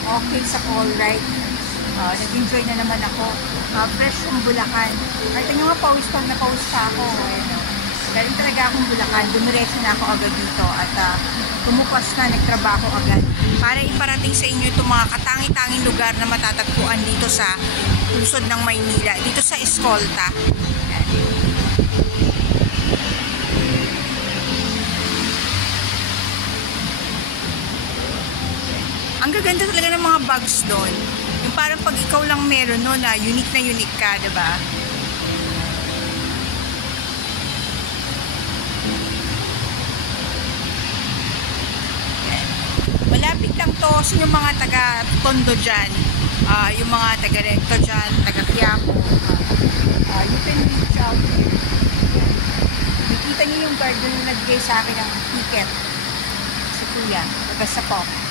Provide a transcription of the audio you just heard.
Okay sa call ride. Nag-enjoy na naman ako. Fresh yung Bulacan. Kahit nyo nga pawis pag napawis pa ako. Galing talaga akong Bulacan. Dumiretso na ako agad dito at tumupas na, nagtrabaho agad. Para iparating sa inyo itong mga katangi-tanging lugar na matatagpuan dito sa lungsod ng Maynila. Dito sa Escolta. Ang gaganda talaga ng mga bags doon. Yung parang pag ikaw lang meron no, na unique ka, diba? Malapit lang to sa yung mga taga-Tondo dyan. Yung mga taga-Recto dyan, taga-Quiapo. You can reach out here. Nakita niyo yung guard na nagbigay sa akin ng ticket. Si Kuya, taga-Sapok.